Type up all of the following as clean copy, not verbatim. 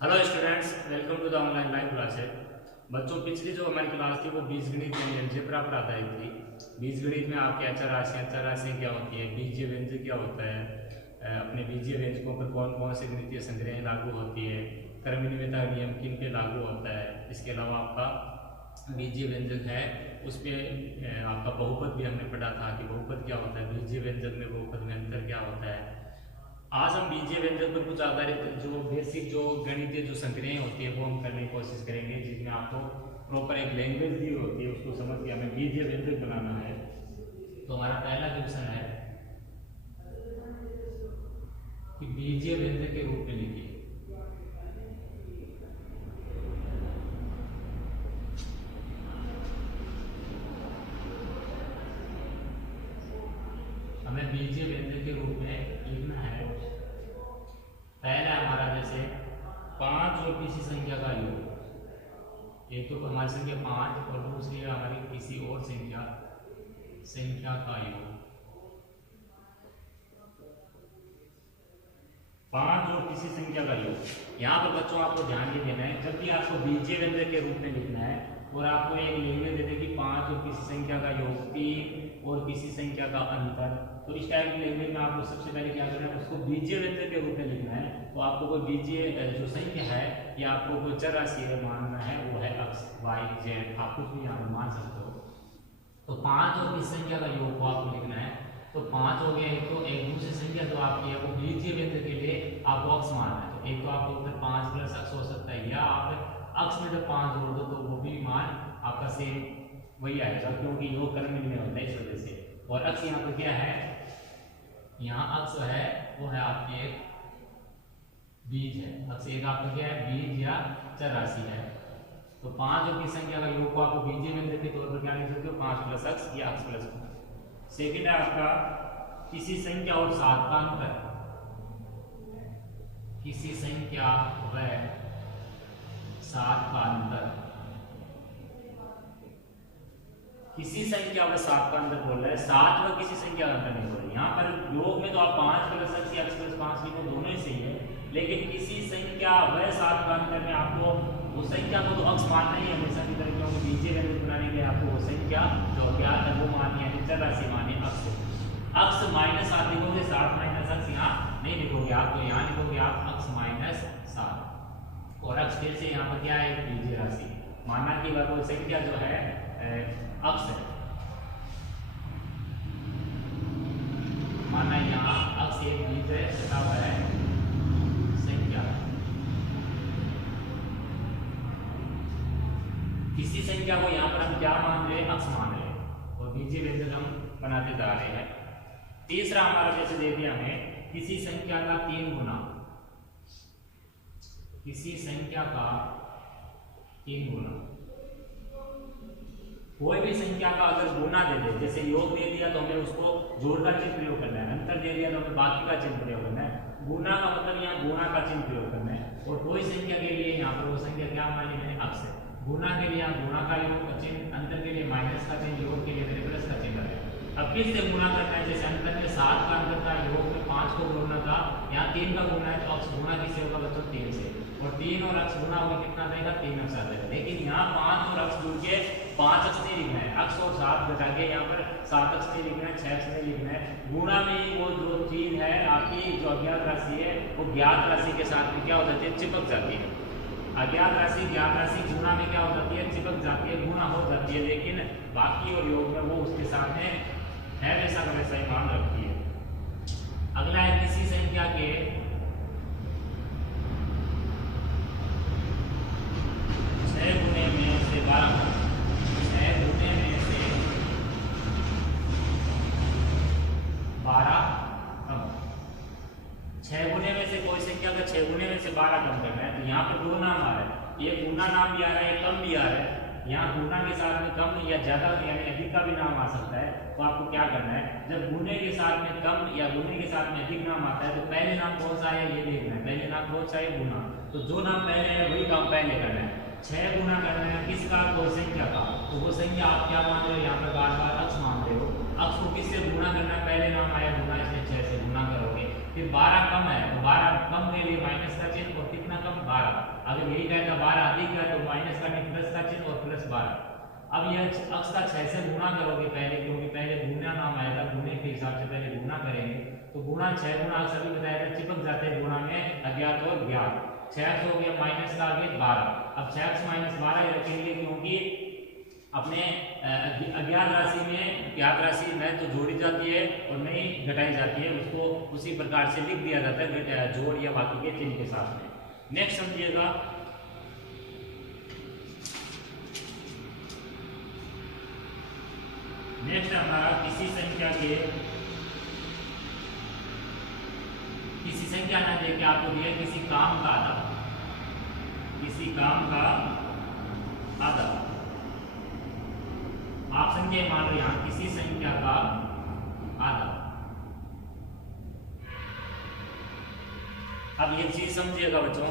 Hello students, welcome to the online live classes. बच्चों, पिछली जो हमारी क्लास थी वो बीजगणित यानी अलजेब्रा पर आधारित थी। बीजगणित में आपके अचर राशियाँ क्या होती है, बीजीय व्यंजक क्या होता है, अपने बीजीय व्यंजकों पर कौन कौन से गणितीय संग्रह लागू होती है, क्रमनियमितता नियम किन पे लागू होता है। इसके अलावा आपका बीजीय व्यंजक है, उस पर आपका बहुपद भी हमने पढ़ा था कि बहुपद क्या होता है, बीजीय व्यंजक में बहुपद में अंतर क्या होता है। आज हम बीजीय व्यंजक पर कुछ आधारित जो बेसिक जो गणितीय जो संक्रियाएं होती है वो हम करने की कोशिश करेंगे, जिसमें आपको प्रॉपर एक लैंग्वेज दी होती है, उसको समझ के हमें बीजीय व्यंजक बनाना है। तो हमारा पहला क्वेश्चन है कि बीजीय व्यंजक के रूप में लिखिए। हमें बीजीय व्यंजक के रूप में लिखना है। पहला हमारा जैसे 5 और किसी संख्या का योग, एक तो हमारी संख्या 5 और दूसरी है हमारी किसी और संख्या का योग। 5 और किसी संख्या का योग। यहाँ पर बच्चों आपको ध्यान ये देना है, जब भी आपको बीजीय व्यंजक के रूप में लिखना है और आपको एक लैंग्वेज देते कि 5 और किसी संख्या का योग, 3 और किसी संख्या का अंतर, तो इस टाइप की लैंग्वेज में आपको सबसे पहले क्या करना है, उसको बीजीय व्यंजक के रूप में लिखना है। तो आपको कोई बीजीय जो संख्या है या आपको कोई चर राशि मानना है, वो है अक्स, वाई, जेड, आप कुछ भी यहाँ पर मान सकते हो। तो 5 और किसी संख्या का योग को आपको लिखना है। तो 5 हो गया, एक तो एक दूसरी संख्या जो आपकी है वो बीजीय व्यंजक के लिए आपको अक्स मानना है। तो एक तो आपको फिर 5 प्लस अक्स हो सकता है, या आप अक्स में जब 5 जोड़ दो तो वो भी मान आपका सेम वही आएगा, क्योंकि योग कर्मणि में होता है इस वजह से। और अक्स यहाँ पर क्या है, यहाँ अक्स है वो है आपकी एक बीज है। अक्स एक आपका क्या है, बीज या चर राशि है। तो 5 और किसी संख्या का योग को आपको बीजीय व्यंजक के तौर पर क्या लिख सकते हो, 5 प्लस अक्स या अक्स प्लस 5। सेकेंड है आपका किसी संख्या और 7 का अंतर। किसी संख्या व 7 का अंतर, किसी संख्या व 7 का अंतर बोल रहा है, 7 व किसी संख्या का अंतर नहीं बोल रहा है। यहाँ पर योग में तो आप 5 प्लस अक्स या अक्स प्लस 5 लिखो, दोनों ही सही है, लेकिन किसी संख्या व 7 का अंतर में आपको वो संख्या को तो अक्स मानना ही हमेशा की तरह, क्योंकि बीजीय व्यंजक बनाने के लिए आपको वो संख्या जो ज्ञात है वो माननी है, चर राशि मानी अक्स। अक्स माइनस 7 लिखोगे, 7 माइनस अक्स यहाँ नहीं लिखोगे आप, तो यहाँ लिखोगे आप अक्स माइनस 7। और अक्स फिर से यहाँ पर क्या है, बीजीय राशि माना कि वह संख्या जो है अक्स है, माना यहाँ अक्स एक बीज है, तथा वह है संख्या। किसी संख्या को यहाँ पर हम क्या मान रहे हैं, अक्स मान रहे हैं, और बीजीय व्यंजक हम बनाते जा रहे हैं। तीसरा हमारा जैसे दे दिया हमें किसी संख्या का 3 गुना, किसी संख्या का 3 गुना। कोई भी संख्या का अगर गुना दे दे, जैसे योग दे दिया तो हमें उसको जोड़ का चिन्ह प्रयोग करना है, अंतर दे दिया तो हमें बाकी का चिन्ह प्रयोग करना है, गुना का मतलब यहाँ गुणा का चिन्ह प्रयोग करना है। और कोई संख्या के लिए यहाँ पर वो संख्या क्या मानी मैंने, अक्स है। गुना के लिए यहाँ गुणा का योग का चिन्ह, अंतर के लिए माइनस का चिन्ह, योग के लिए मेरे प्लस का चिन्ह है। अब किस से गुणा करना है, जैसे अंतर में 7 का अंतर था, योग में 5 को जोड़ना था, यहाँ 3 का गुणा है, तो अक्स गुणा किससे होगा बच्चों, 3 से। और 3 और अक्स गुणा होगा कितना देगा, 3 अक्स आ जाएगा। लेकिन यहाँ 5 और अक्स जुड़ के 5 अक्स नहीं लिखना है, अक्स और 7 घटा के यहाँ पर 7 अक्स नहीं लिखना है, 6 अक्स नहीं लिखना है। गुणा में वो जो चीज है आपकी जो अज्ञात राशि है वो ज्ञात राशि के साथ में क्या हो जाती है, चिपक जाती है। अज्ञात राशि ज्ञात राशि गुणा में क्या हो जाती है, चिपक जाती है, गुणा हो जाती है, लेकिन बाकी और योग में वो उसके साथ में है वैसा का वैसा ही मान रखती है। अगला है किसी संख्या के 6 गुने में से 12, 6 गुने में से 12 कम। 6 गुने में से कोई संख्या का 6 गुने में से 12 कम करना है, तो यहाँ पर 2 नाम आ रहा है, ये गुना नाम भी आ रहा है, कम भी आ रहा है। यहाँ गुना के साथ में कम या ज्यादा यानी अधिक का भी नाम आ सकता है। तो आपको क्या करना है, जब गुने के साथ में कम या गुने के साथ में अधिक नाम आता है तो पहले नाम कौन सा है ये देखना है, पहले नाम कौन सा है, गुना। तो जो नाम पहले है वही काम पहले करना है। 6 गुना करना है किसका, कोई संख्या का, तो वो संख्या आप क्या मान रहे हो, यहाँ पर बार बार अक्स मान रहे हो। अक्स को किससे गुना करना है, पहले नाम आया गुना, इसलिए 6 से गुना करोगे। फिर 12 कम है तो 12 कम के लिए माइनस का चिन्ह और कितना कम 12। अगर यही कहता 12 अधिक है तो माइनस का नहीं प्लस का चिन्ह और प्लस 12। अब यह अक्स का 6 से गुणा करोगे पहले, क्योंकि पहले गुणा नाम आएगा, गुणे के हिसाब से पहले गुणा करेंगे तो गुणा 6 गुणा सभी बताया था चिपक जाते हैं गुणा में अज्ञात और ज्ञात। 6 हो गया माइनस का आगे 12। अब 6 माइनस 12 रखेंगे क्योंकि अपने अज्ञात राशि में ज्ञात राशि न तो जोड़ी जाती है और नहीं घटाई जाती है, उसको उसी प्रकार से लिख दिया जाता है जोड़ या बाकी के चिन्ह के साथ में। नेक्स्ट समझिएगा, नेक्स्ट हमारा किसी संख्या ना दे के आपको दिया किसी काम का आधा, किसी काम का आधा। आप संख्या मान लो यहां किसी संख्या का आधा। अब ये चीज समझिएगा बच्चों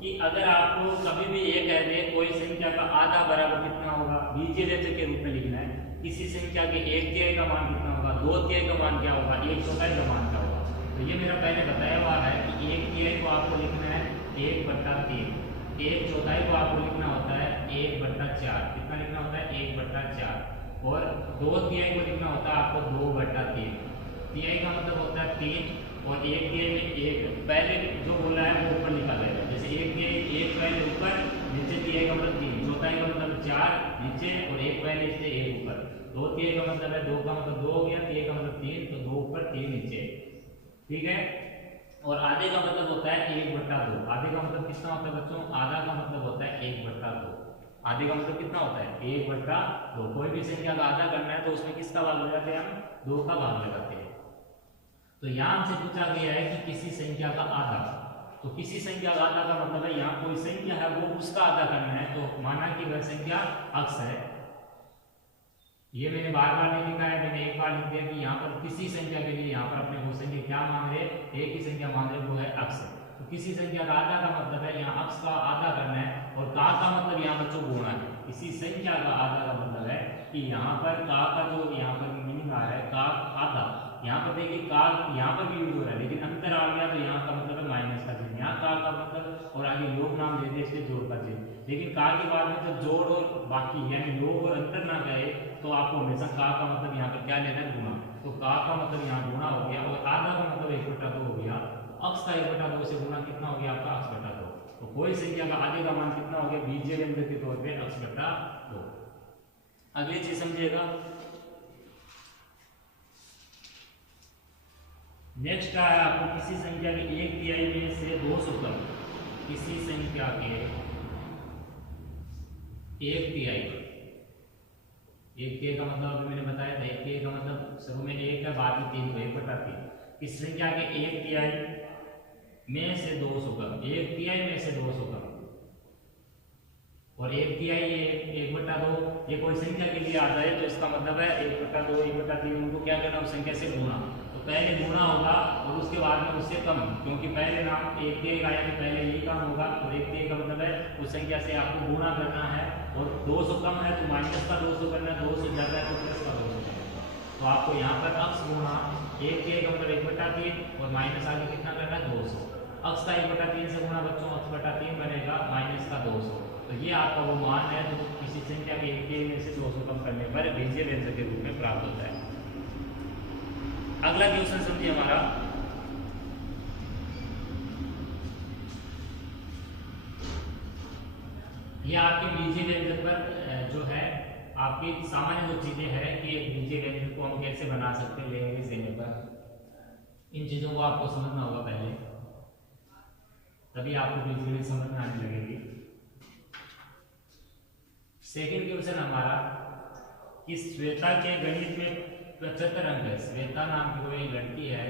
कि अगर आपको कभी भी ये कह दे कोई संख्या का आधा बराबर कितना होगा, बीजीय व्यंजक के रूप में लिखना है। किसी संख्या के 1/3 का मान कितना होगा, 2/3 का मान क्या होगा, 1/4 का मान क्या होगा। तो ये मेरा पहले बताया हुआ है कि 1/3 को आपको लिखना है 1/3, 1/4 को आपको लिखना होता है 1/4। कितना लिखना होता है 1/4। और 2/3 को लिखना होता है आपको 2/3। तिहाई का मतलब होता है 3 और 1/3 में 1 पहले जो बोला है वो ऊपर लिखा जाएगा। जैसे 1/3 1 पहले ऊपर, नीचे तिहाई का मतलब 3, चौथाई का मतलब 4 नीचे और 1 पहले से 1 ऊपर। 2/3 का मतलब है 2 का मतलब 2 हो गया, तिहाई का मतलब 3 तो 2 ऊपर 3 नीचे, ठीक है। और आधे का मतलब होता है 1/2। आधे का मतलब कितना होता है बच्चों, आधा का मतलब होता है 1/2। आधे का मतलब कितना होता है 1/2। कोई भी संख्या का आधा करना है तो उसमें किसका भाग लगाते हैं हम, 2 का भाग लगाते हैं। तो यहाँ हमसे पूछा गया है कि किसी संख्या का आधा, तो किसी संख्या का आधा का मतलब है यहाँ कोई संख्या है वो उसका आधा करना है। तो माना कि वह संख्या अक्स है, ये मैंने बार बार नहीं लिखा है, मैंने एक बार लिख दिया कि यहाँ पर किसी संख्या के लिए यहाँ पर अपने वो संख्या क्या मान रहे, एक ही संख्या मान रहे, वो है अक्स। तो किसी संख्या का आधा का मतलब है यहाँ अक्स का आधा करना है, और का मतलब यहाँ बच्चों गुणा है। किसी संख्या का आधा का मतलब है कि यहाँ पर का जो यहाँ पर मीनिंग आ रहा है का आधा, यहाँ पर देखिए का यहाँ पर भी यूज हो रहा है लेकिन अंतर आ गया, तो यहाँ का मतलब है माइनस का चिन्ह, यहाँ का मतलब और आगे योग नाम दे दे इसलिए जोड़ का चिन्ह। लेकिन का के बाद में जब जोड़ और बाकी यानी योग और अंतर ना कहे तो आपको हमेशा का मतलब यहाँ पर क्या लेना है गुणा। तो का मतलब यहाँ गुणा हो गया और आधा का मतलब 1/2 हो गया। अक्स का 1/2 से गुणा कितना हो गया आपका अक्स/2। तो कोई संख्या का आधे का मान कितना हो गया बीजीय व्यंजक के तौर पे अक्स/2। अगली चीज समझिएगा, नेक्स्ट है आपको किसी संख्या के 1/3 में से 200 कम। किसी संख्या के 1/3, 1/3 का मतलब अभी मैंने बताया था, 1/3 का मतलब शुरू में 1 है बाद में 3 को 1/3। किस संख्या के 1/3 में से 200 कम, 1/3 में से 200 कम, और 1/3 ये 1/2 ये कोई संख्या के लिए आता है तो इसका मतलब है 1/2 1/3 उनको क्या करना उस संख्या से गुणा। तो पहले गुणा होगा और उसके बाद में उससे कम, क्योंकि पहले नाम 1/3 आया तो पहले यही काम होगा। और 1/3 का मतलब है उस संख्या से आपको गुणा करना है, और 200 कम है तो माइनस का 200 करना है, 200 ज्यादा है तो प्लस का 200 करना है। तो आपको यहाँ पर अक्स गुणा 1/3 का मतलब 1/3 और माइनस आगे कितना करना है 200। अक्स का 1/3 से गुणा बच्चों अक्स/3 बनेगा माइनस का 200। तो ये आपका वो मान है जो किसी संख्या के 1/3 में से 200 कम करने पर बीजीय व्यंजक के रूप में प्राप्त होता है। अगला क्वेश्चन समझिए हमारा, ये आपके बीजीय व्यंजक पर जो है आपकी सामान्य जो चीजें हैं कि एक बीजीय व्यंजक को हम कैसे बना सकते हैं लैंग्वेज देने पर। इन चीजों को आपको समझना होगा पहले, तभी आपको बीजीय समझ में आने लगेगी। सेकंड क्वेश्चन हमारा कि श्वेता के गणित में 75 अंक है। श्वेता नाम की कोई लड़की है,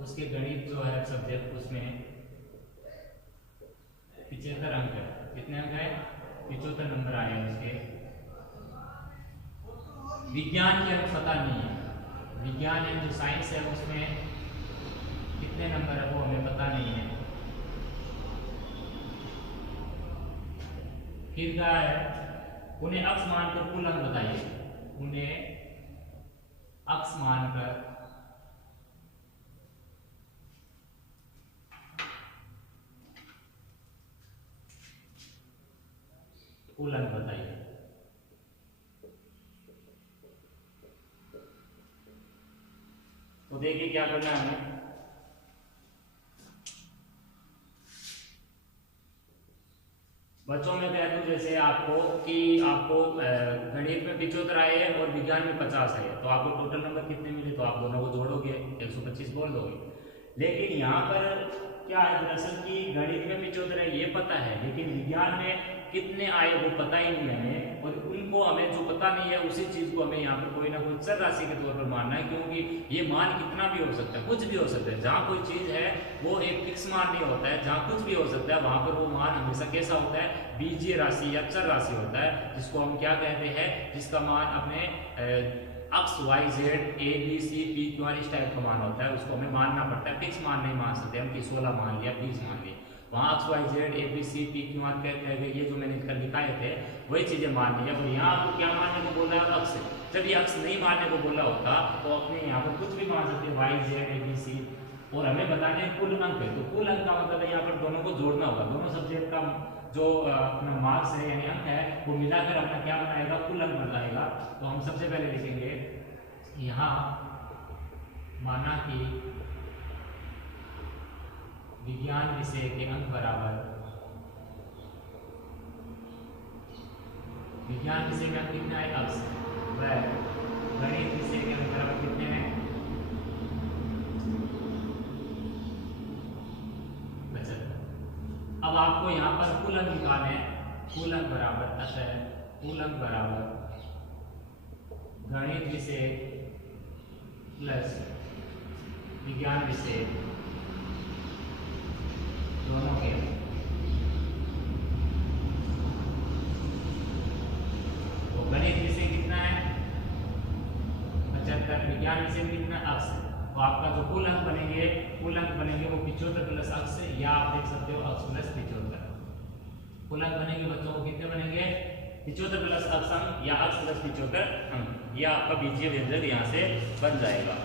उसके गणित जो है सब्जेक्ट उसमें 75 अंक है। कितने अंक है 75 नंबर आए हैं उसके। विज्ञान के अंक पता नहीं है, विज्ञान है जो साइंस है उसमें कितने नंबर है वो हमें पता नहीं है। फिर क्या है, उन्हें अक्स मानकर कुल अंक बताइए। उन्हें अक्स मानकर कुल अंक बताइए। तो देखिए क्या करना है हमें, बच्चों में कह दूं जैसे आपको कि आपको गणित में 75 आए हैं और विज्ञान में 50 है, तो आपको टोटल नंबर कितने मिले, तो आप दोनों को जोड़ोगे 125 बोल दोगे। लेकिन यहाँ पर क्या है दरअसल कि गणित में 75 है ये पता है, लेकिन विज्ञान में कितने आए वो पता ही नहीं हमें, और उनको हमें जो पता नहीं है उसी चीज को हमें यहाँ पर कोई ना कोई चर राशि के तौर पर मानना है, क्योंकि ये मान कितना भी हो सकता है, कुछ भी हो सकता है। जहाँ कोई चीज है वो एक फिक्स मान नहीं होता है, जहाँ कुछ भी हो सकता है वहां पर वो मान हमेशा कैसा होता है, बीजीय राशि या चर राशि होता है, जिसको हम क्या कहते हैं, जिसका मान अपने x y Z A B c p q r इस टाइप का मान होता है, उसको हमें मानना पड़ता है, फिक्स मान नहीं मान सकते हम कि 16 मान लिया 20 मान लिया। वहाँ x y Z A B c p q r कहते हैं, ये जो मैंने कल दिखाए थे वही चीजें मान लिया। और यहाँ आपको क्या मानने को बोला है, अक्स। जब ये अक्स नहीं मानने को बोला होता तो अपने यहाँ पर कुछ भी मान सकते हैं, Y Z A B C, और हमें बताने कुल अंक है। तो कुल अंक का मतलब है यहाँ पर दोनों को जोड़ना होगा, दोनों सब्जेक्ट का जो अपना मार्क्स है यानी अंक है वो मिलाकर अपना क्या बनाएगा, कुल अंक बताएगा। तो हम सबसे पहले लिखेंगे यहाँ माना कि विज्ञान विषय के अंक बराबर, विज्ञान विषय में अंक कितना है, अक्स, वह गणित विषय के अंक बराबर कितने हैं, 75। अब आपको यहाँ पर कुल अंक निकालने हैं, कुल अंक बराबर, अतः कुल अंक बराबर गणित विषय प्लस विज्ञान विषय दोनों के, तो गणित विषय कितना है 75, विज्ञान विषय में कितना अक्स है, तो आपका जो कुल अंक बनेंगे, कुल अंक बनेंगे वो 75 प्लस अक्स, या आप देख सकते हो अक्स प्लस 75। कुल अंक बनेंगे बच्चों को कितने बनेंगे, 75 प्लस अक्स अंक या अक्स प्लस 75 अंक, ये आपका बीजीय व्यंजक यहाँ से बन जाएगा।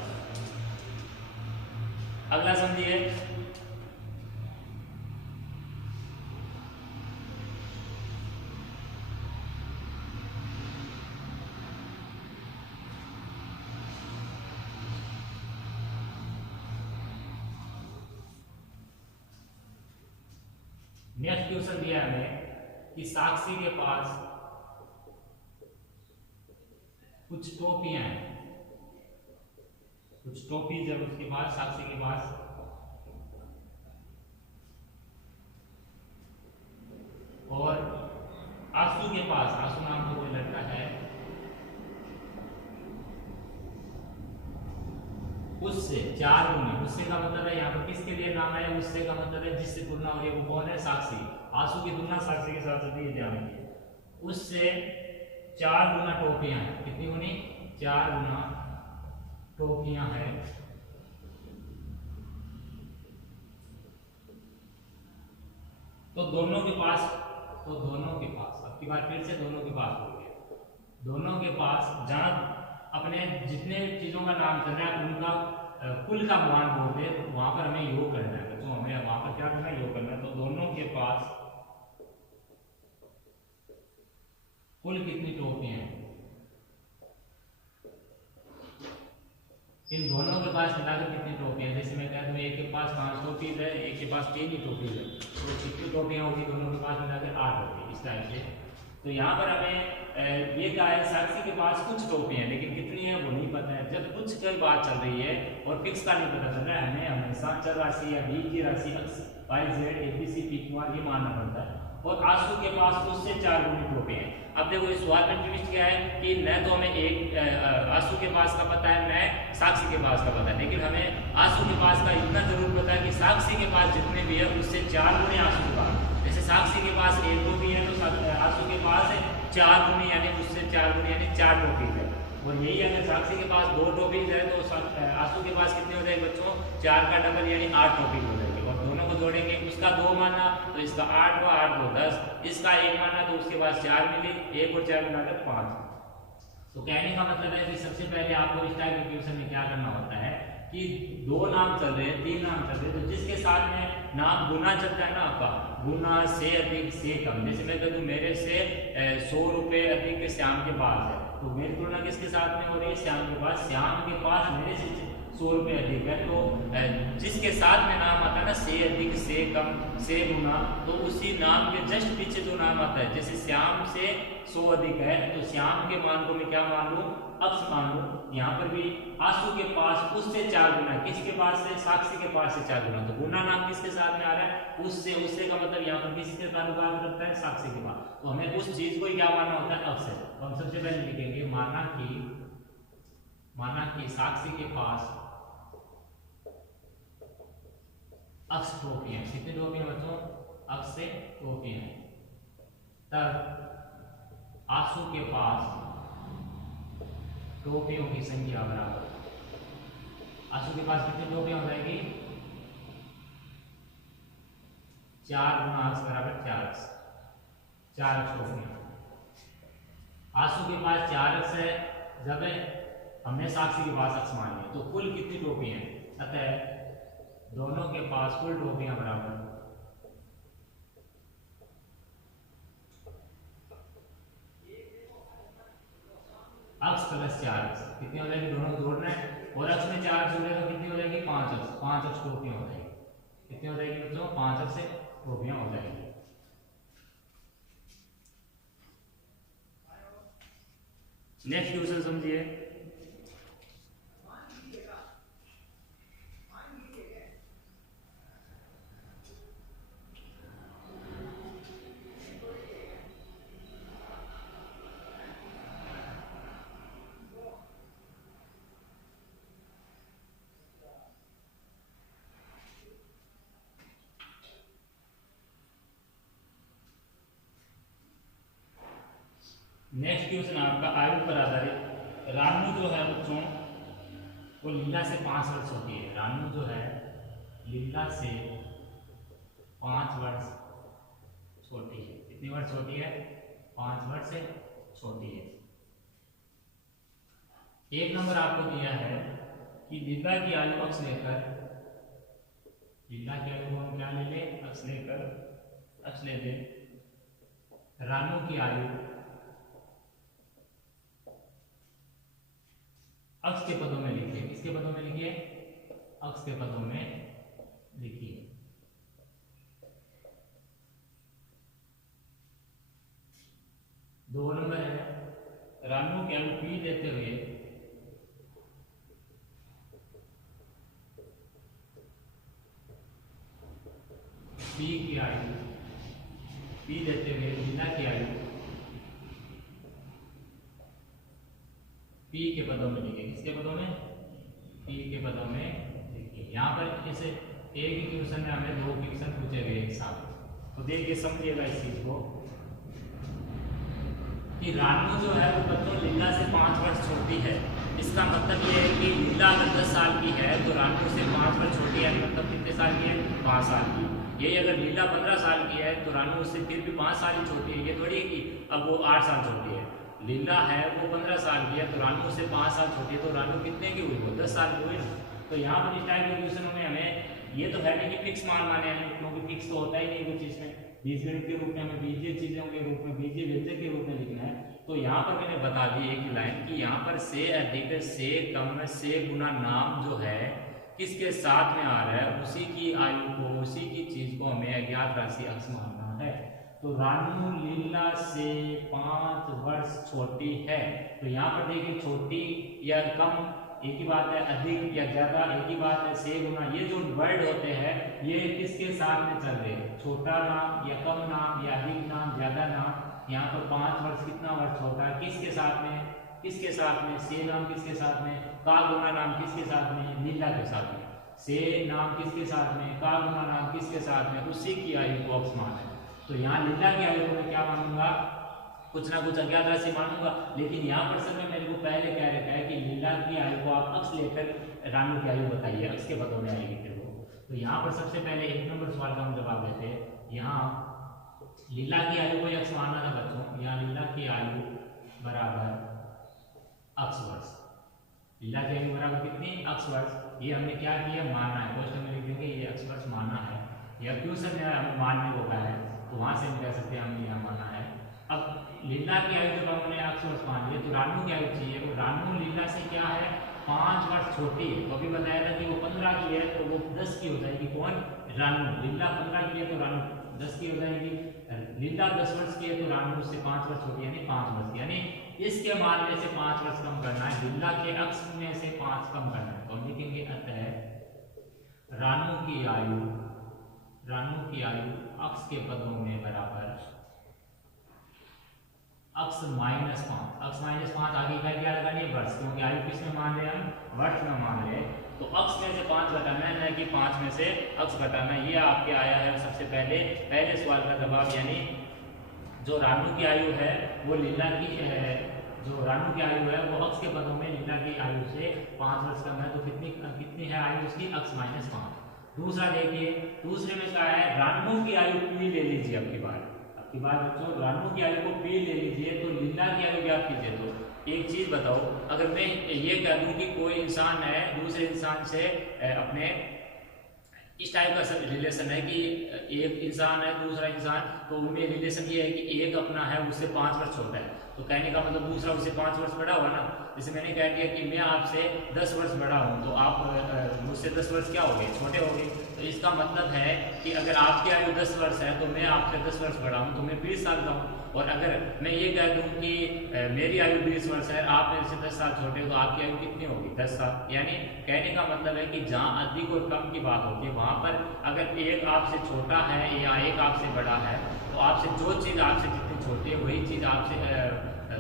अगला समझिए, नेक्स्ट क्वेश्चन दिया है हमें कि साक्षी के पास कुछ टोपियां हैं, कुछ टोपी जब उसके पास, साक्षी के पास, और आंसू के पास, आंसू नाम का कोई लड़का है, उससे 4 गुना, उससे का मतलब है यहाँ पर किसके लिए नाम है, उससे का मतलब है जिससे तुलना हो रही है वो कौन है, साक्षी। आंसू की तुलना साक्षी के साथ होती है, ध्यान रखिए। उससे 4 गुना टोपियां हैं, कितनी गुनी, 4 गुना टोपियां हैं, तो दोनों के पास, तो दोनों के पास, अब की बार फिर से दोनों के पास हो गया, दोनों के पास जहां अपने जितने चीजों का नाम करना है उनका कुल का मान बोलते हैं, तो वहां पर हमें योग करना है बच्चों, हमें वहां पर क्या करना है, योग करना है। तो दोनों के पास कुल कितनी टोपियां हैं, इन दोनों के पास मिलाकर कितनी टोपियां, जैसे मैं कह दूं एक के पास 5 टोपीज है, एक के पास 3 ही टोपीज है, तो कितनी टोपियां होगी, दोनों के पास मिलाकर 8 होगी, इस टाइप से। तो यहाँ पर हमें ये क्या है, साक्षी के पास कुछ टोपियां हैं लेकिन कितनी है वो नहीं पता है। जब कुछ की बात चल रही है और फिक्स का नहीं पता चल रहा है, हमें हमेशा चर राशि या बीजीय राशि x y Z A B c p q r ये मानना पड़ता है। और आंसू के पास उससे 4 गुनी टोपियां हैं। अब देखो इस सवाल में ट्विस्ट क्या है कि न तो हमें एक आंसू के पास का पता है, न साक्षी के पास का पता है, लेकिन हमें आंसू के पास का इतना जरूर पता है कि साक्षी के पास जितने भी है उससे 4 गुने आंसू के पास। जैसे साक्षी के पास 1 टोपी है तो आंसू के पास 4 गुनी यानी उससे 4 गुनी यानी 4 टोपीज है। और यही अगर साक्षी के पास 2 टोपीज है तो आंसू के पास कितने हो जाएंगे बच्चों, 4 का डबल यानी 8 टोपीज हो जाएंगे। और दोनों को जोड़ेंगे, उसका 2 माना तो इसका 8 हुआ, 8 2 10, इसका 1 माना तो उसके पास 4 मिली, 1 और 4 मिलाकर 5। तो कहने का मतलब है कि सबसे पहले आपको इस टाइप के क्वेश्चन में क्या करना होता है कि दो नाम चल रहे हैं, तीन नाम चल रहे हैं, तो जिसके साथ में नाम गुना चलता है ना आपका, गुना से अधिक से कम, जैसे मैं कह दूं मेरे से 100 रुपये अधिक श्याम के पास है, तो मेरी तुलना किसके साथ में हो रही है, श्याम के पास। श्याम के पास मेरे से 100 रुपये अधिक है, तो जिसके साथ में नाम आता है ना से अधिक से कम से गुना, तो उसी नाम के जस्ट पीछे जो नाम आता है, जैसे श्याम से 100 अधिक है, तो श्याम के मान को मैं क्या मान लूं, अक्स मान लूं। यहाँ पर भी आंसू के पास उससे 4 गुना, किसके पास से, साक्षी के पास से 4 गुना, तो गुना नाम किसके साथ में आ रहा है, उससे, उससे का मतलब यहाँ पर किसके साथ अनुपात रखता है, साक्षी के पास, तो हमें उस चीज को क्या मानना होता है, अक्स है। तो हम सबसे पहले लिखेंगे माना कि साक्षी के पास अक्स टोपियां, कितनी टोपियां बच्चों, अक्स से टोपियां, तब आंसू के पास टोपियों की संख्या बराबर, आंसू के पास कितनी टोपियां हो जाएगी, 4 गुना अक्स बराबर 4 अक्स, 4 अक्स टोपियां। आंसू के पास 4 अक्स है, जब हमने साक्षी के पास अक्स मान लिया, तो कुल कितनी टोपियां हैं, अतः दोनों के पास कुल टोपियां बराबर अक्स प्लस 4 अक्स, कितनी हो जाएगी, दोनों को जोड़ना है, और अक्स में 4 जोड़े तो कितनी हो जाएगी, 5 अक्स, 5 अक्स टोपियां हो जाएगी, कितनी हो जाएगी बच्चों, 5 अक्स से टोपियां हो जाएगी। नेक्स्ट क्वेश्चन समझिए, नेक्स्ट क्वेश्चन आपका आयु पर आधारित। रानू जो है बच्चों वो लीला से 5 वर्ष होती है, रानू जो है लीला से 5 वर्ष छोटी है, कितनी वर्ष छोटी है, 5 वर्ष से छोटी है। एक नंबर आपको दिया है कि लीला की आयु अक्स लेकर, लीला की आयु को हम क्या ले लें, अक्स लेकर, अक्स ले लें, रानू की आयु अक्स के पदों में लिखिए, किसके पदों में लिखिए, अक्स के पदों में लिखिए। दो नंबर है, रानू की आयु पी लेते हुए पी की आयु, पी लेते हुए लीला की आयु पी के पदों में लिखिए, किसके पदों में, पी के पदों में लिखिए। यहाँ पर जैसे एक ही क्वेश्चन में हमें 2 क्वेश्चन पूछे गए एक साथ, तो देखिए समझिएगा इस चीज को कि रानू जो है वो बच्चों लीला से 5 वर्ष छोटी है, इसका मतलब ये है कि लीला अगर 10 साल की है तो रानू से 5 वर्ष छोटी है, मतलब कितने साल की है, 5 साल की। यही अगर लीला 15 साल की है तो रानू उससे फिर भी 5 साल ही छोटी है, ये थोड़ी है कि अब वो 8 साल छोटी है। लीला है वो 15 साल की है तो रानू से 5 साल छोटी है, तो रानू कितने की हुई, वो 10 साल की हुई ना। तो यहाँ पर इस टाइप के क्वेश्चनों में हमें ये तो है नहीं कि फिक्स मान माने हैं, क्योंकि फिक्स तो होता ही नहीं कुछ इसमें, बीजगणित के रूप में हमें बीजीय चीजों के रूप में, बीजीय व्यंजक के रूप में लिखना है। तो यहाँ पर मैंने बता दी एक लाइन कि यहाँ पर से अधिक से कम से गुना नाम जो है किसके साथ में आ रहा है, उसी की आयु को, उसी की चीज को हमें अज्ञात राशि अक्स मानना है। तो रानू लीला से 5 वर्ष छोटी है, तो यहाँ पर देखिए छोटी या कम एक ही बात है, अधिक या ज्यादा एक ही बात है, से गुना, ये जो वर्ड होते हैं ये किसके साथ में चल रहे हैं, छोटा नाम या कम नाम या अधिक नाम, ज्यादा नाम। यहाँ पर 5 वर्ष कितना वर्ष होता है, किसके साथ में, किसके साथ में, से नाम किसके साथ में, का गुना नाम किसके साथ में, लीला के साथ में। से नाम किसके साथ में, का गुना नाम किसके साथ में, उसी की आयु को अक्स माना है। तो यहाँ लीला की आयु को मैं क्या मानूंगा, कुछ ना कुछ अज्ञात राशि मानूंगा, लेकिन यहाँ पर सर में मेरे को पहले क्या रहता है कि लीला की आयु को आप अक्स लेकर रानू की आयु बताइए, अक्स के पदों में आएगी फिर वो। तो यहाँ पर सबसे पहले 1 नंबर सवाल का हम जवाब देते हैं। यहाँ लीला की आयु को अक्स मानना था बच्चों, यहाँ लीला की आयु बराबर अक्स वर्ष, लीला की आयु बराबर कितनी, x वर्ष। ये हमने क्या किया, मानना है, क्वेश्चन में लिख देंगे ये x वर्ष मानना है, या क्वेश्चन में हमें मानने को कहा है तो वहां से हम कह सकते हैं हमने यहाँ माना है। अब लीला की आयु जब हमने x वर्ष मान लिया तो रानू की आयु चाहिए, और रानू लीला से क्या है 5 वर्ष छोटी है। तो अभी बताया था कि वो 15 की है तो वो 10 की हो जाएगी, कौन, रानू। लीला 15 की है तो रानू 10 की हो जाएगी। लीला 10 वर्ष की है तो रानू उससे 5 वर्ष छोटी, यानी 5 वर्ष, यानी इसके मान में से 5 वर्ष कम करना है, लीला के अक्ष में से 5 कम करना है। तो हम लिखेंगे अतः रानू की आयु अक्ष के पदों में बराबर अक्ष -5, अक्ष -5 आगे का क्या लगानी है, वर्ष, क्योंकि आयु किस में मान रहे हम, वर्ष में मान रहे। तो अक्ष में से 5 घटाना है, कि 5 में से अक्ष घटाना है। ये आपके आया है सबसे पहले सवाल का जवाब, यानी जो रानू की आयु है वो लीला की जो रानू की आयु है वो अक्ष के पदों में लीला की आयु से 5 वर्ष कम है। तो कितनी है आयु उसकी, अक्ष -5। दूसरा देखिए, दूसरे में क्या है, रानू की आयु पी ले लीजिए। अब की बात बच्चों, रानू की आयु को पी ले लीजिए तो लीला की आयु ज्ञात कीजिए। तो एक चीज बताओ, अगर मैं ये कह दूं कि कोई इंसान है दूसरे इंसान से अपने इस टाइप का रिलेशन है कि एक इंसान है दूसरा इंसान, तो उनमें रिलेशन ये है कि एक अपना है उससे 5 वर्ष छोटा है, तो कहने का मतलब दूसरा उससे 5 वर्ष बड़ा हुआ ना। जैसे मैंने कह दिया कि मैं आपसे 10 वर्ष बड़ा हूँ, तो आप मुझसे 10 वर्ष क्या हो गए, छोटे हो गए। तो इसका मतलब है कि अगर आपकी आयु 10 वर्ष है तो मैं आपसे 10 वर्ष बड़ा हूँ, तो मैं 20 साल का हूँ। और अगर मैं ये कह दूं कि मेरी आयु 20 वर्ष है, आप मेरे से 10 साल छोटे हो, तो आपकी आयु कितनी होगी, 10 साल। यानी कहने का मतलब है कि जहाँ अधिक और कम की बात होती है वहाँ पर अगर एक आपसे छोटा है या एक आपसे बड़ा है, तो आपसे जो चीज़ आपसे जितनी छोटी है वही चीज़ आपसे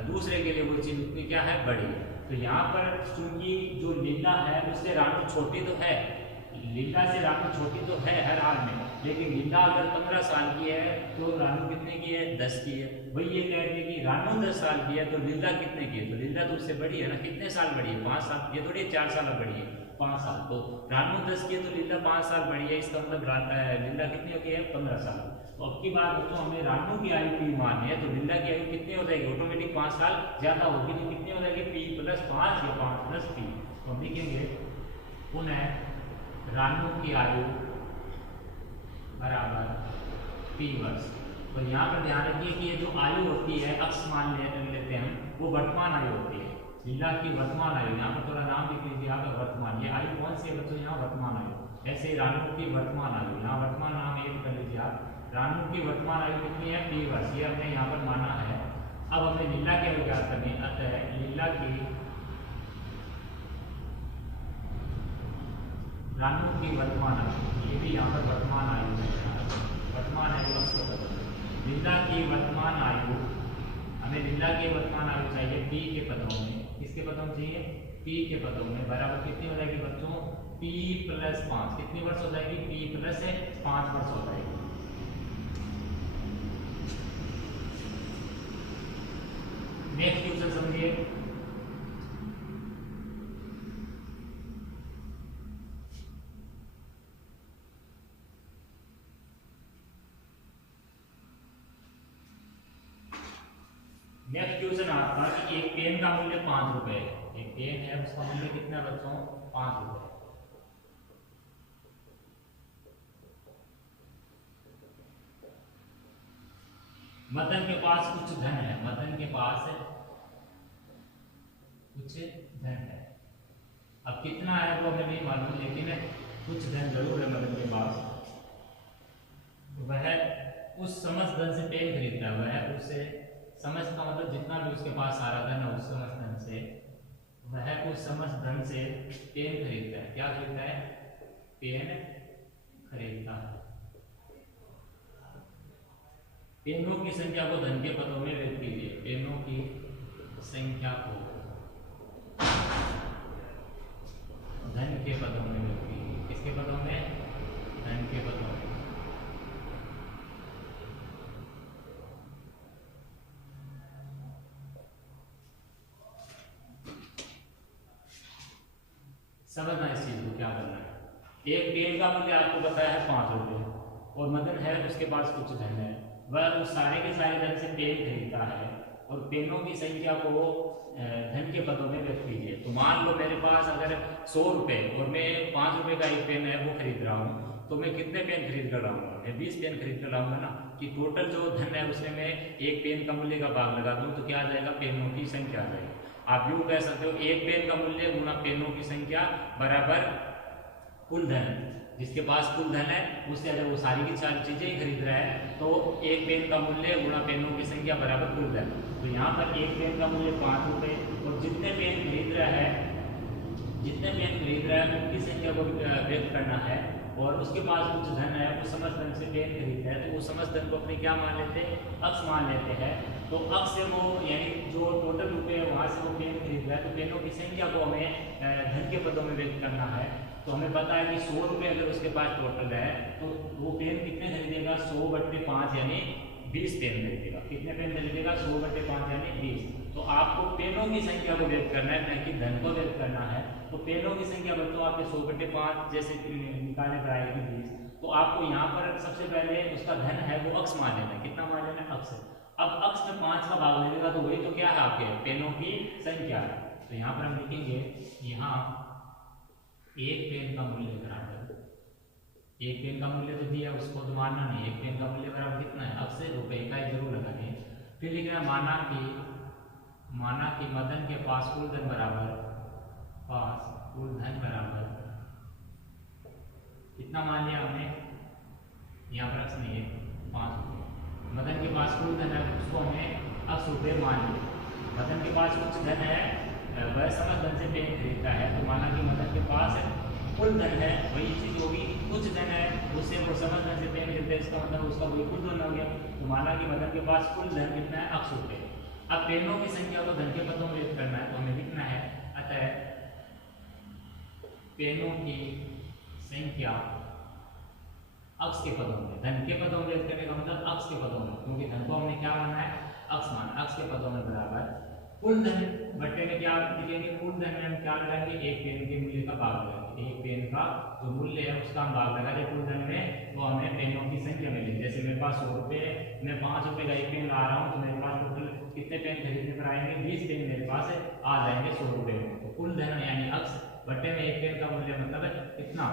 दूसरे के लिए वो चीज़ उतनी क्या है, बड़ी है। तो यहाँ पर चूंकि जो लीला है उससे रानू छोटी तो है, लीला से रानू छोटी तो है हर हाल में, लेकिन लीला अगर 15 साल की है तो रानू कितने की है, 10 की है। वही ये कह रही है कि रानू 10 साल की है तो लीला कितने की है, तो लीला तो उससे बड़ी है ना, कितने साल बड़ी है, 5 साल। ये थोड़ी 4 साल बड़ी है, 5 साल। तो रानू 10 की है तो लीला 5 साल बड़ी है, इसका मतलब लीला कितनी होती है, 15 साल। तो अब की बात बच्चों, हमें रानू की आयु पी मानी है, तो लीला की आयु कितनी हो जाएगी, ऑटोमेटिक 5 साल ज्यादा होगी, तो कितनी हो जाएगी, P + 5 या 5 + P। तो हम लिखेंगे पुनः रानू की आयु बराबर P वर्ष। तो यहाँ पर ध्यान रखिए कि ये जो आयु होती है, अक्ष मान लेते हैं हम, वो वर्तमान आयु होती है, लीला की वर्तमान आयु। यहाँ पर थोड़ा नाम लिख लीजिए आप, वर्तमान। ये आयु कौन सी है बच्चों, यहाँ वर्तमान आयु। ऐसे रानू की वर्तमान आयु, यहाँ वर्तमान नाम एक कर लीजिए आप। रानू की वर्तमान आयु कितनी है, P वर्ष, ये हमने यहाँ पर माना है। अब हमें लीला की आयु ज्ञात करनी है, अतः लीला की रानू की वर्तमान आयु, ये भी यहाँ पर वर्तमान आयु है, वर्तमान आयु लीला की वर्तमान आयु, हमें लीला की वर्तमान आयु चाहिए P के पदों में। किसके पदों में चाहिए, P के पदों में, बराबर कितनी हो जाएगी बच्चों, P + 5। कितनी वर्ष हो जाएगी, P + 5 वर्ष हो जाएगी। नेक्स्ट क्वेश्चन समझिए, नेक्स्ट क्वेश्चन आपका कि एक पेन का मूल्य 5 रुपए है, एक पेन है उसका मूल्य कितना बच्चों, 5 रुपए। मदन के पास कुछ धन है, मदन के पास कुछ धन है, अब कितना है वो हमें नहीं मालूम, लेकिन कुछ धन जरूर है मदन के पास। वह उस समस्त धन से पेन खरीदता है, वह उससे समस्त का मतलब जितना भी उसके पास सारा धन है उस समस्त धन से, वह उस समस्त धन से पेन खरीदता है। क्या खरीदता है, पेन खरीदता है। पेनों की संख्या को धन के पदों में व्यक्त कीजिए, पेनों की संख्या को धन के पदों में व्यक्त कीजिए। किसके पदों में, धन के पदों में। समझना इस चीज को क्या करना है। एक पेन का मूल्य आपको बताया है 5 रुपए, और मदन है उसके पास कुछ धन है, वह उस सारे के सारे धन से पेन खरीदता है। और पेनों की संख्या को धन के पदों में व्यक्त कीजिए। तो मान लो मेरे पास अगर 100 रुपये और मैं 5 रुपये का एक पेन है वो खरीद रहा हूँ, तो मैं कितने पेन खरीद कर लाऊंगा? मैं 20 पेन खरीद कर लाऊंगा ना, कि टोटल जो धन है उसमें मैं एक पेन का मूल्य का भाग लगा दूं तो क्या आ जाएगा? पेनों की संख्या आ जाएगी। आप यूँ कह सकते हो एक पेन का मूल्य गुना पेनों की संख्या बराबर कुल धन। जिसके पास कुल धन है उससे अगर वो सारी की सारी चीजें ही खरीद रहा है तो एक पेन का मूल्य गुणा पेनों की संख्या बराबर कुल धन। तो यहाँ पर एक पेन का मूल्य 5 रुपये और जितने पेन खरीद रहा है उनकी संख्या को व्यक्त करना है और उसके पास कुछ धन है, वो समस्त धन से पेन खरीदता है, तो वो समस्त धन को अपने क्या मान लेते हैं? अक्ष मान लेते हैं। तो अक्ष से वो यानी जो टोटल रुपये है वहाँ से वो पेन खरीद रहा है, तो पेनों की संख्या को हमें धन के पदों में व्यक्त करना है। तो हमें पता है कि 100 रुपये अगर उसके पास टोटल है तो वो पेन कितने खरीदेगा? 100/5 यानी 20 पेन खरीदेगा। कितने पेन खरीदेगा? 100/5 यानी 20। तो आपको पेनों की संख्या को व्यक्त करना है, न कि धन को व्यक्त करना है। तो पेनों की संख्या बच्चों आपके 100/5 जैसे निकालने पर आएगी 20। तो आपको यहाँ पर सबसे पहले उसका धन है वो अक्ष मान लेना है। कितना मान लेना है? अक्ष। अब अक्ष में 5 का भाग लगेगा तो वही तो क्या है? आपके पेनों की संख्या है। तो यहाँ पर हम लिखेंगे, यहाँ एक पेन का मूल्य बराबर, एक पेन का मूल्य तो दिया उसको तो मानना नहीं, एक पेन का मूल्य बराबर कितना है? अब से रुपए का जरूर लगाने। फिर लिखना माना कि मदन के पास कुल धन बराबर कितना मान लिया हमने? यहाँ पर अक्ष नहीं है, 5 रुपये। मदन के पास कुल धन है उसको हमने अक्ष रुपये मान लिया। मदन के पास कुछ धन है, वह समस्त धन से पेन खरीदता है, तो माना कि मदन के पास कुल धन है, वही चीज होगी, कुछ धन है उससे वो समस्त धन से पेन खरीदता है, इसका मतलब उसका वही कुल धन हो गया। तो माना कि मदन के पास कुल धन कितना है? अक्ष रुपये। अब पेनों की संख्या को धन के पदों में व्यक्त करना है, तो हमें लिखना है, अतः पेनों की संख्या अक्ष के पदों में, धन के पदों में व्यक्त करने का मतलब अक्ष के पदों में, क्योंकि धन को हमने क्या माना है? अक्ष माना। अक्ष के पदों में बराबर कुल धन बट्टे में क्या लिखेंगे? कुल धन में हम क्या लगाएंगे? एक पेन के मूल्य का भाग लगाएंगे। एक पेन का जो मूल्य है उसका हम भाग लगा दें कुल धन में, तो हमें पेनों की संख्या मिलेगी। जैसे मेरे पास 100 रुपये है, मैं 5 रुपये का एक पेन ला रहा हूँ, तो मेरे पास टोटल कितने पेन खरीदने पर आएंगे? 20 पेन मेरे पास आ जाएंगे 100 रुपये में। तो कुल धन यानी अक्ष बट्टे में एक पेन का मूल्य मतलब कितना?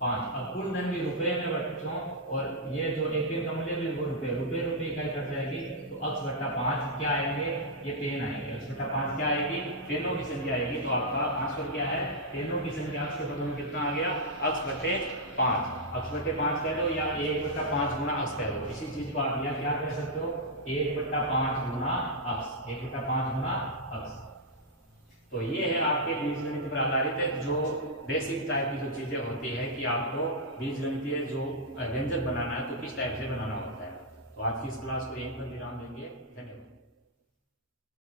5। अब कुल धन भी रुपये में बच्चों, और ये जो एक पेन का मूल्य भी वो रुपये इकाई कट जाएगी, तो अक्ष/5 क्या आएंगे? ये पेन आएंगे। अक्ष/5 क्या आएगी? पेनों की संख्या आएगी। तो आपका आंसर क्या है? पेनों की संख्या अक्ष के पदों में कितना आ गया? अक्ष/5। अक्ष/5 कह दो या 1/5 गुणा अक्ष कह दो, इसी चीज को आप या क्या कह सकते हो? 1/5 गुणा अक्ष, 1/5 गुणा अक्ष। तो ये है आपके बीजगणित पर आधारित है, जो बेसिक टाइप की जो चीजें होती है कि आपको बीजगणितीय जो व्यंजक बनाना है तो किस टाइप से बनाना होता है। तो आज की इस क्लास को यहीं पर विराम देंगे। धन्यवाद।